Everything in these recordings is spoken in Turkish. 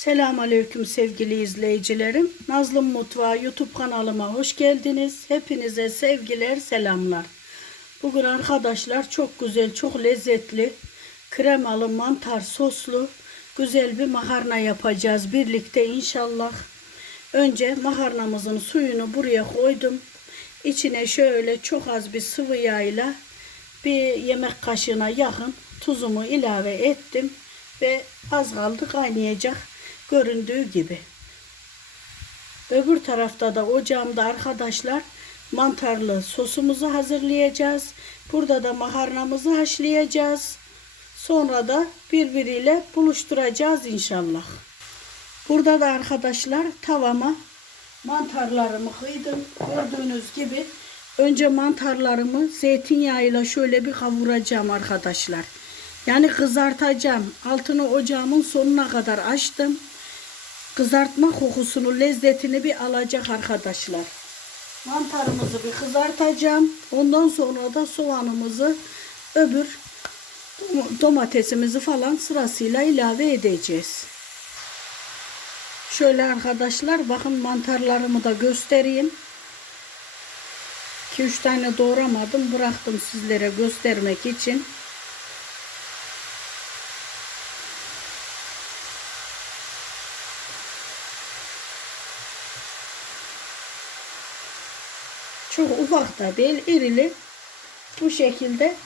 Selamünaleyküm sevgili izleyicilerim. Nazlım Mutfağı YouTube kanalıma hoş geldiniz. Hepinize sevgiler, selamlar. Bugün arkadaşlar çok güzel, çok lezzetli, kremalı, mantar soslu güzel bir makarna yapacağız birlikte inşallah. Önce makarnamızın suyunu buraya koydum. İçine şöyle çok az bir sıvı yağıyla bir yemek kaşığına yakın tuzumu ilave ettim ve az kaldı kaynayacak göründüğü gibi. Öbür tarafta da ocağımda arkadaşlar mantarlı sosumuzu hazırlayacağız. Burada da makarnamızı haşlayacağız. Sonra da birbiriyle buluşturacağız inşallah. Burada da arkadaşlar tavama mantarlarımı kıydım. Gördüğünüz gibi önce mantarlarımı zeytinyağıyla şöyle bir kavuracağım arkadaşlar. Yani kızartacağım. Altını ocağımın sonuna kadar açtım. Kızartma kokusunu, lezzetini bir alacak arkadaşlar. Mantarımızı bir kızartacağım. Ondan sonra da soğanımızı öbür domatesimizi falan sırasıyla ilave edeceğiz. Şöyle arkadaşlar bakın mantarlarımı da göstereyim. 2-3 tane doğramadım. Bıraktım sizlere göstermek için. Çok ufak da değil, irili. Bu şekilde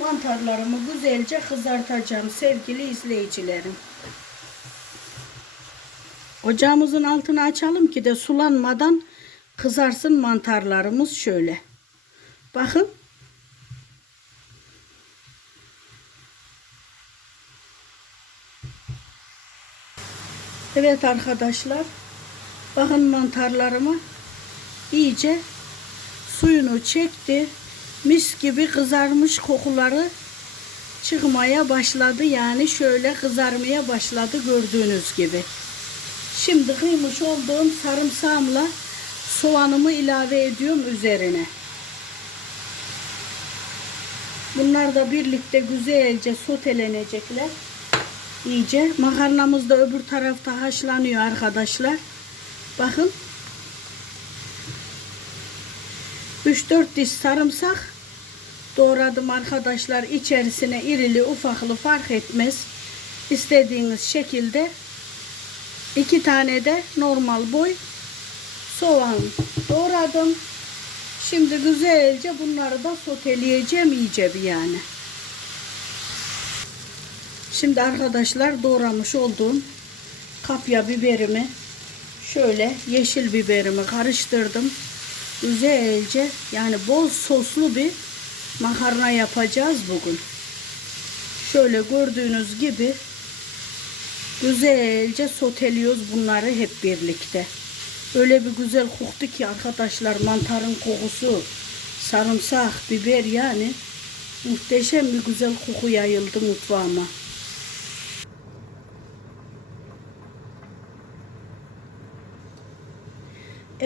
mantarlarımı güzelce kızartacağım sevgili izleyicilerim. Ocağımızın altını açalım ki de sulanmadan kızarsın mantarlarımız şöyle. Bakın. Evet arkadaşlar. Bakın mantarlarımı iyice suyunu çekti. Mis gibi kızarmış kokuları çıkmaya başladı. Yani şöyle kızarmaya başladı gördüğünüz gibi. Şimdi kıymış olduğum sarımsağımla soğanımı ilave ediyorum üzerine. Bunlar da birlikte güzelce sotelenecekler. İyice makarnamız da öbür tarafta haşlanıyor arkadaşlar. Bakın 3-4 diş sarımsak doğradım arkadaşlar. İçerisine irili ufaklı fark etmez. İstediğiniz şekilde iki tane de normal boy soğan doğradım. Şimdi güzelce bunları da soteleyeceğim iyice bir yani. Şimdi arkadaşlar doğramış olduğum kapya biberimi şöyle yeşil biberimi karıştırdım güzelce yani bol soslu bir makarna yapacağız bugün. Şöyle gördüğünüz gibi güzelce soteliyoruz bunları hep birlikte. Öyle bir güzel koktu ki arkadaşlar mantarın kokusu, sarımsak, biber yani muhteşem bir güzel koku yayıldı mutfağıma.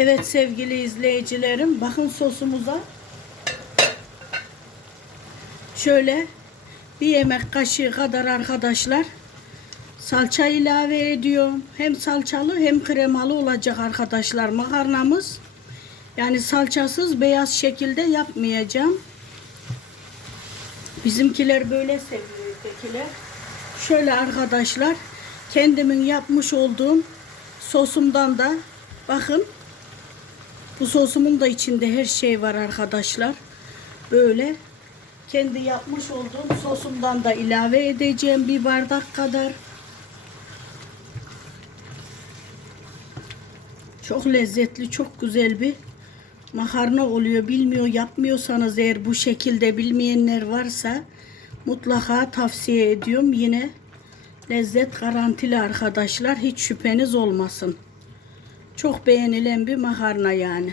Evet sevgili izleyicilerim bakın sosumuza şöyle bir yemek kaşığı kadar arkadaşlar salça ilave ediyorum. Hem salçalı hem kremalı olacak arkadaşlar makarnamız. Yani salçasız beyaz şekilde yapmayacağım. Bizimkiler böyle seviyor ötekiler. Şöyle arkadaşlar kendimin yapmış olduğum sosumdan da bakın bu sosumun da içinde her şey var arkadaşlar. Böyle kendi yapmış olduğum sosumdan da ilave edeceğim bir bardak kadar. Çok lezzetli, çok güzel bir makarna oluyor. Bilmiyor yapmıyorsanız eğer bu şekilde bilmeyenler varsa mutlaka tavsiye ediyorum. Yine lezzet garantili arkadaşlar. Hiç şüpheniz olmasın. Çok beğenilen bir makarna yani.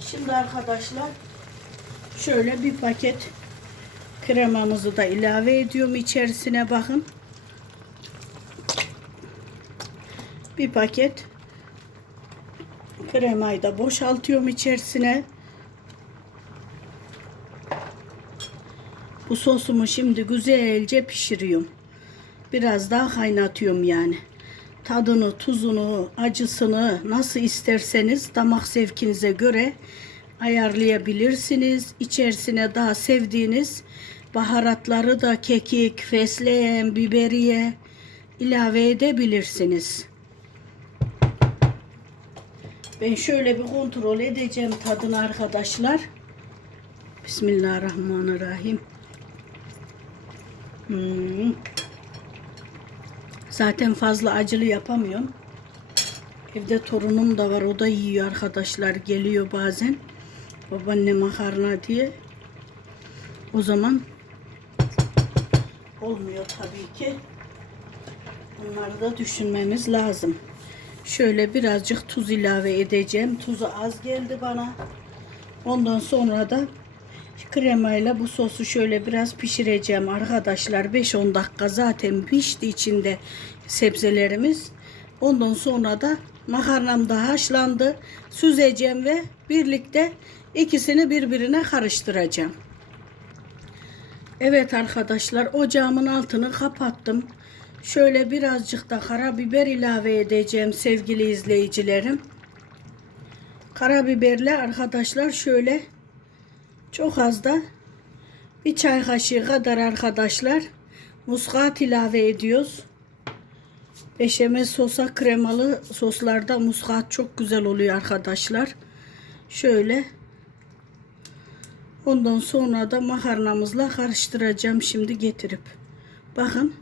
Şimdi arkadaşlar şöyle bir paket kremamızı da ilave ediyorum içerisine bakın. Bir paket kremayı da boşaltıyorum içerisine. Bu sosumu şimdi güzelce pişiriyorum. biraz daha kaynatıyorum yani. Tadını, tuzunu, acısını nasıl isterseniz damak zevkinize göre ayarlayabilirsiniz. İçerisine daha sevdiğiniz baharatları da kekik, fesleğen, biberiye ilave edebilirsiniz. Ben şöyle bir kontrol edeceğim tadını arkadaşlar. Bismillahirrahmanirrahim. Hmm. Zaten fazla acılı yapamıyorum. Evde torunum da var. O da yiyor arkadaşlar. Geliyor bazen. Babaanne makarna diye. O zaman olmuyor tabii ki. Bunları da düşünmemiz lazım. Şöyle birazcık tuz ilave edeceğim. Tuzu az geldi bana. Ondan sonra da kremayla bu sosu şöyle biraz pişireceğim arkadaşlar. 5-10 dakika zaten pişti içinde sebzelerimiz. Ondan sonra da makarnam da haşlandı. Süzeceğim ve birlikte ikisini birbirine karıştıracağım. Evet arkadaşlar ocağımın altını kapattım. Şöyle birazcık da karabiber ilave edeceğim sevgili izleyicilerim. Karabiberle arkadaşlar şöyle çok az da bir çay kaşığı kadar arkadaşlar muskat ilave ediyoruz. Beşamel sosa kremalı soslarda muskat çok güzel oluyor arkadaşlar. Şöyle ondan sonra da makarnamızla karıştıracağım şimdi getirip. Bakın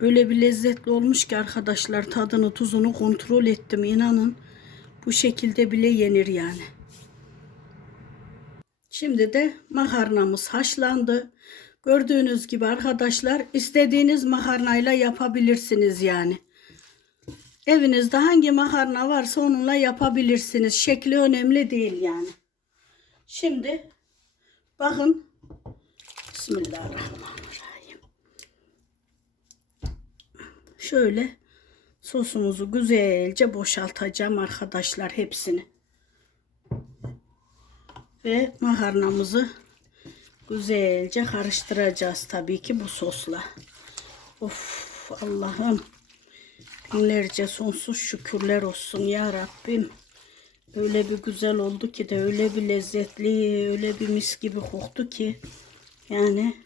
öyle bir lezzetli olmuş ki arkadaşlar tadını tuzunu kontrol ettim inanın. Bu şekilde bile yenir yani. Şimdi de makarnamız haşlandı. Gördüğünüz gibi arkadaşlar istediğiniz makarnayla yapabilirsiniz yani. Evinizde hangi makarna varsa onunla yapabilirsiniz. Şekli önemli değil yani. Şimdi bakın Bismillahirrahmanirrahim. Şöyle sosumuzu güzelce boşaltacağım arkadaşlar hepsini. Ve makarnamızı güzelce karıştıracağız tabii ki bu sosla. Of Allah'ım. Binlerce sonsuz şükürler olsun ya Rabbim. Öyle bir güzel oldu ki de öyle bir lezzetli, öyle bir mis gibi koktu ki. Yani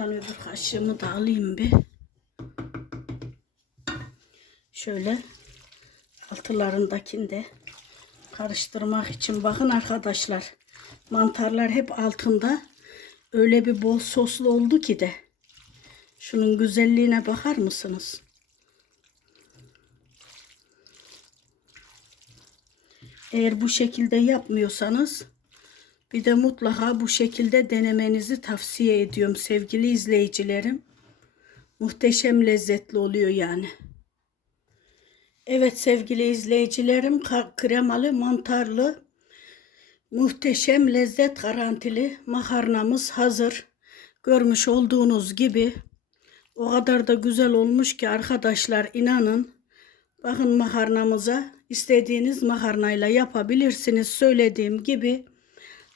Şuradan öbür kaşığımı da alayım bir. Şöyle altılarındakini de karıştırmak için bakın arkadaşlar. Mantarlar hep altında. Öyle bir bol soslu oldu ki de. Şunun güzelliğine bakar mısınız? Eğer bu şekilde yapmıyorsanız bir de mutlaka bu şekilde denemenizi tavsiye ediyorum sevgili izleyicilerim. Muhteşem lezzetli oluyor yani. Evet sevgili izleyicilerim kremalı mantarlı muhteşem lezzet garantili makarnamız hazır. Görmüş olduğunuz gibi o kadar da güzel olmuş ki arkadaşlar inanın. Bakın makarnamıza istediğiniz makarnayla yapabilirsiniz. Söylediğim gibi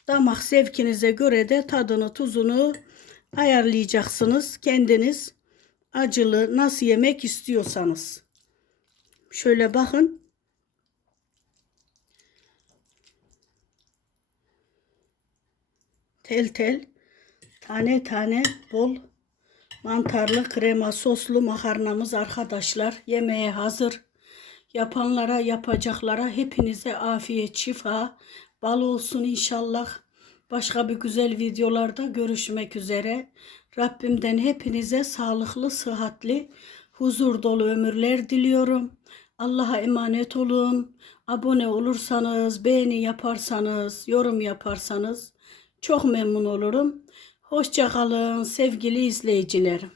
damak zevkinize göre de tadını tuzunu ayarlayacaksınız. Kendiniz acılı nasıl yemek istiyorsanız. Şöyle bakın. Tel tel tane tane bol mantarlı krema soslu makarnamız arkadaşlar. Yemeğe hazır. Yapanlara yapacaklara hepinize afiyet şifa bal olsun inşallah. Başka bir güzel videolarda görüşmek üzere. Rabbimden hepinize sağlıklı, sıhhatli, huzur dolu ömürler diliyorum. Allah'a emanet olun. Abone olursanız, beğeni yaparsanız, yorum yaparsanız çok memnun olurum. Hoşça kalın sevgili izleyicilerim.